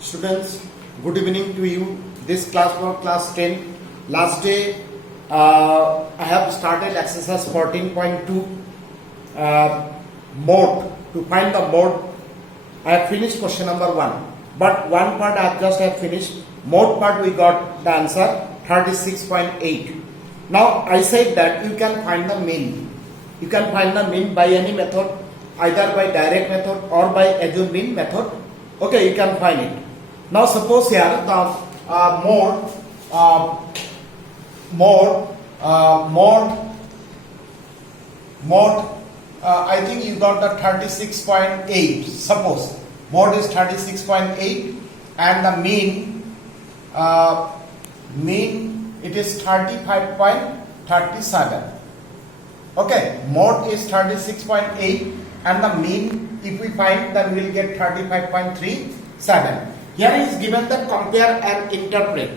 Students, good evening to you. This class for class 10. Last day I have started exercise 14.2 mode. To find the mode, I have finished question number 1. But one part I have finished. Mode part we got the answer 36.8. Now I said that you can find the mean. You can find the mean by any method, either by direct method or by assume mean method. Okay, you can find it. Now suppose here the I think you got the 36.8. Suppose mode is 36.8 and the mean it is 35.37. Okay, mode is 36.8 and the mean if we find, then we will get 35.37. Here is given that compare and interpret.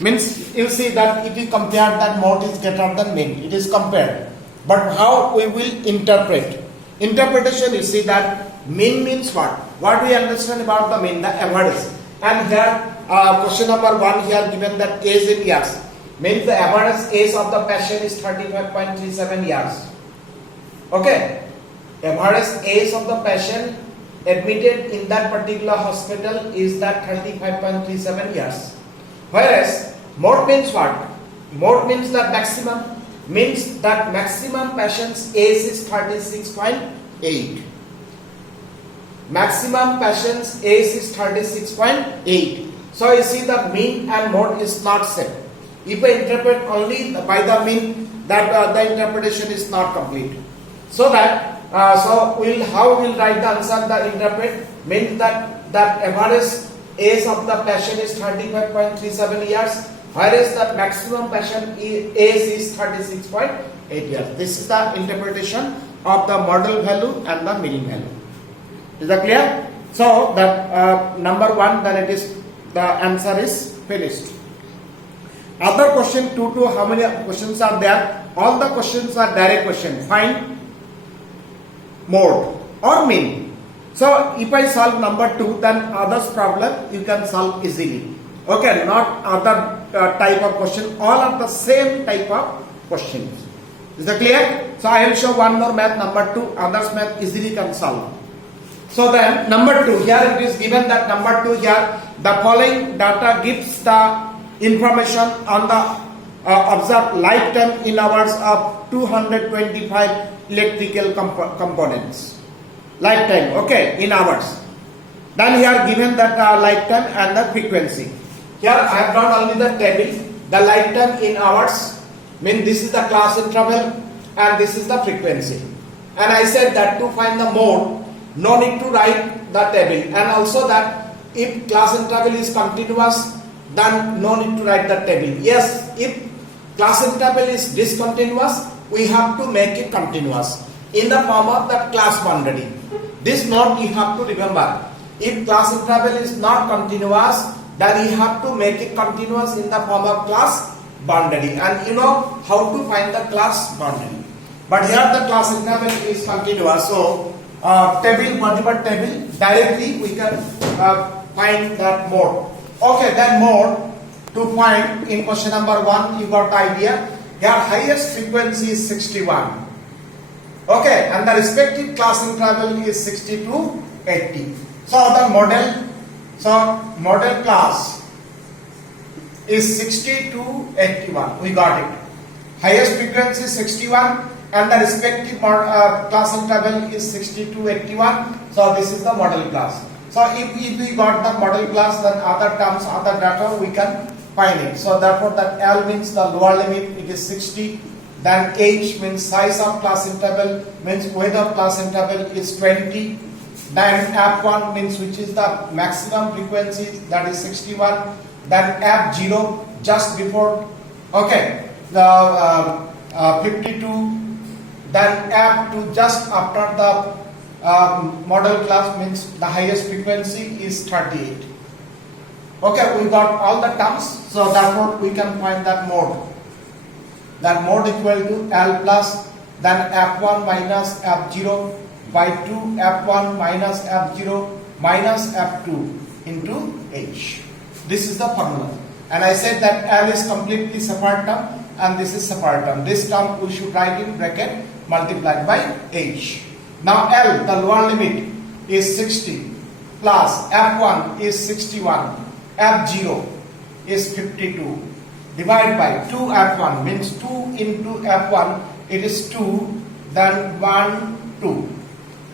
Means you see that if you compare, that mode is greater than mean. It is compared. But how we will interpret? Interpretation, you see that mean means what? What we understand about the mean? The average. And here question number 1 here given that age in years. Means the average age of the patient is 35.37 years. Okay. Average age of the patient admitted in that particular hospital is that 35.37 years. Whereas mode means what? Mode means that maximum. Means that maximum patient's age is 36.8. Maximum patient's age is 36.8. So you see the mean and mode is not same. If I interpret only by the mean, that the interpretation is not complete. So that how we'll write the answer? The interpret means that average age of the patient is 35.37 years, whereas the maximum patient age is 36.8 years. This is the interpretation of the model value and the mean value. Is that clear? So that number 1, then it is the answer is finished. Other question 2 to how many questions are there? All the questions are direct question. Find mode or mean. So if I solve number 2, then others problem you can solve easily. Okay, not other type of question. All are the same type of questions. Is that clear? So I will show one more math, number 2. Others math easily can solve. So then number 2, here it is given that number 2 here, the following data gives the information on the observed lifetime in hours of 225 electrical components. Lifetime, okay, in hours. Then here given that lifetime and the frequency. Here I have drawn only the table. The lifetime in hours means this is the class interval and this is the frequency. And I said that to find the mode, no need to write the table. And also that if class interval is continuous, then no need to write the table. Yes, if class interval is discontinuous, we have to make it continuous in the form of that class boundary. This note you have to remember. If class interval is not continuous, then you have to make it continuous in the form of class boundary. And you know how to find the class boundary. But here the class interval is continuous. So table, whatever table, directly we can find that mode. Okay, then mode to find in question number 1, you got the idea. Here highest frequency is 61. Okay, and the respective class interval is 60 to 80. So the model class is 60 to 81. We got it. Highest frequency is 61 and the respective class interval is 60 to 81. So this is the model class. So if we got the model class, then other terms, other data we can find it. So therefore that L means the lower limit, it is 60. Then H means size of class interval, means width of class interval is 20. Then F1 means which is the maximum frequency, that is 61. Then F0 just before, okay, the 52. Then F2 just after the model class means the highest frequency is 38. Okay, we got all the terms, so therefore we can find that mode. That mode equal to L plus then F1 minus F0 by 2 F1 minus F0 minus F2 into H. This is the formula. And I said that L is completely separate term and this is separate term. This term we should write in bracket multiplied by H. Now L, the lower limit, is 60 plus F1 is 61, F0 is 52. Divide by 2 F1 means 2 into F1, it is 2, then 1, 2.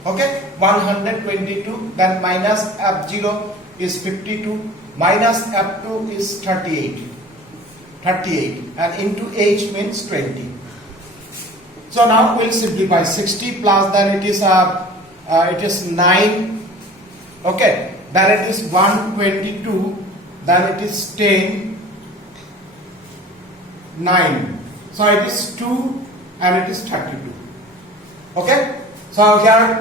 Okay, 122, then minus F0 is 52, minus F2 is 38, and into H means 20. So now we'll simplify 60 plus, then it is 9. Okay, then it is 122, then it is 10, 9. So it is 2 and it is 32. Okay, so here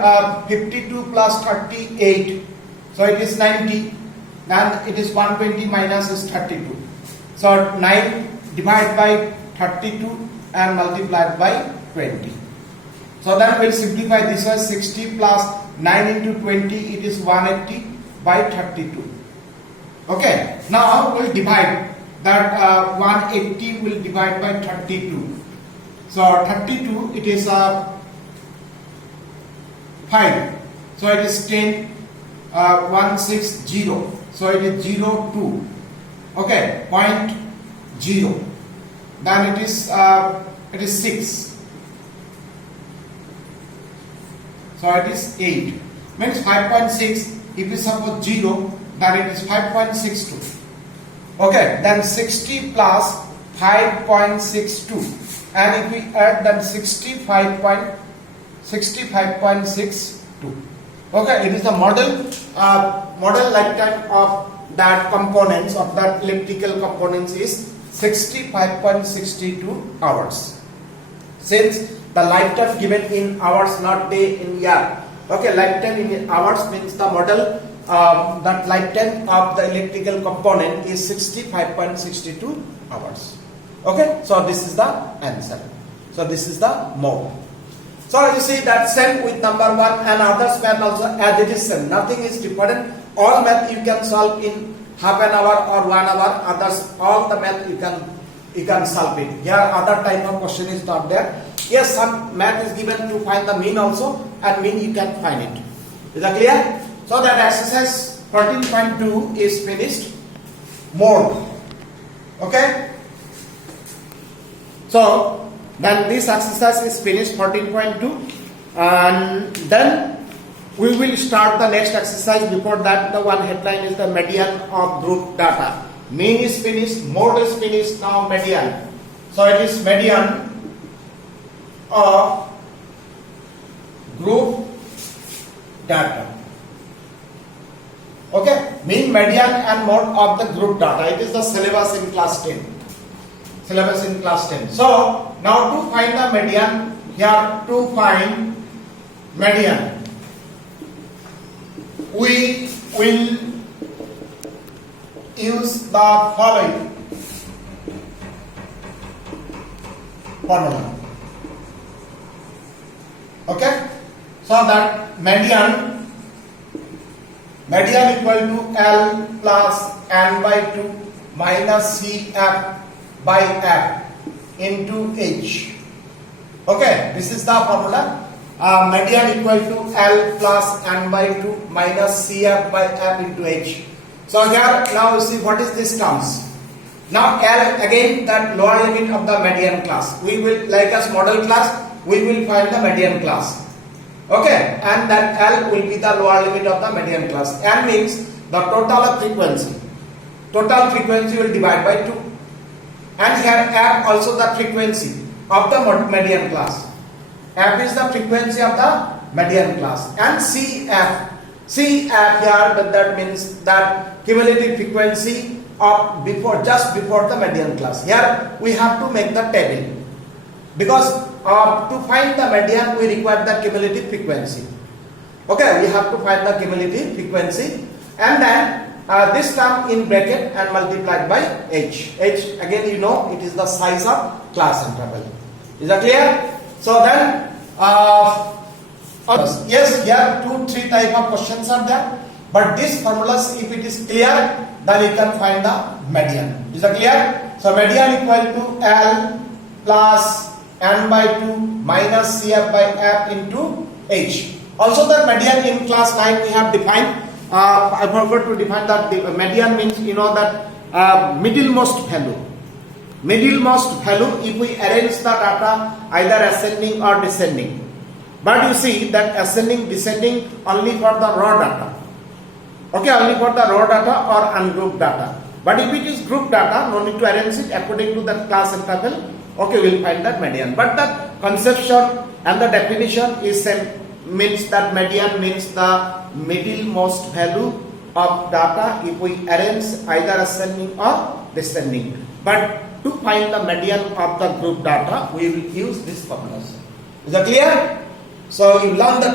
52 plus 38, so it is 90. Then it is 120 minus is 32. So 9 divided by 32 and multiplied by 20. So then we'll simplify this as 60 plus 9 into 20, it is 180 by 32. Okay, now we'll divide that 180 will divide by 32. So 32 it is 5. So it is 10, 160. So it is 0, 2. Okay, 0. Then it is 6. So it is 8. Means 5.6. If we suppose 0, then it is 5.62. Okay, then 60 plus 5.62. And if we add, then 65.62. Okay, it is the model lifetime of that components of that elliptical components is 65.62 hours. Since the lifetime given in hours, not day in year. Okay, lifetime in hours means the model that lifetime of the electrical component is 65.62 hours. Okay, so this is the answer. So this is the mode. So you see that same with number 1 and others math also as it is same. Nothing is different. All math you can solve in half an hour or 1 hour. Others, all the math you can solve it. Here other type of question is not there. Yes, some math is given to find the mean also, and mean you can find it. Is that clear? So that exercise 14.2 is finished. Mode. Okay. So then this exercise is finished, 14.2, and then we will start the next exercise. Before that, the one headline is the median of group data. Mean is finished, mode is finished, now median. So it is median of group data. Okay, mean, median and mode of the group data. It is the syllabus in class 10. Syllabus in class 10. So now to find the median, here to find median, we will use the following formula. Okay, so that median equal to L plus N by 2 minus CF by F into H. Okay, this is the formula. Median equal to L plus N by 2 minus CF by F into H. So here now you see what is this terms. Now L, again that lower limit of the median class. We will, like as model class, we will find the median class. Okay, and that L will be the lower limit of the median class. N means the total frequency. Total frequency will divide by 2. And here F also the frequency of the median class. F is the frequency of the median class. And CF here, that means that cumulative frequency of just before the median class. Here we have to make the table, because to find the median we require the cumulative frequency. Okay, we have to find the cumulative frequency, and then this term in bracket and multiplied by H. H, again you know, it is the size of class interval. Is that clear? So then yes, here 2-3 type of questions are there. But this formulas, if it is clear, then you can find the median. Is that clear? So median equal to L plus N by 2 minus CF by F into H. Also the median in class 9 we have defined. I forgot to define that. The median means, you know, that middlemost value. Middlemost value if we arrange the data either ascending or descending. But you see that ascending, descending only for the raw data. Okay, only for the raw data or ungrouped data. But if it is group data, no need to arrange it according to that class interval. Okay, we'll find that median. But the conception and the definition is same. Means that median means the middlemost value of data if we arrange either ascending or descending. But to find the median of the group data, we will use this formula. Is that clear? So you learn the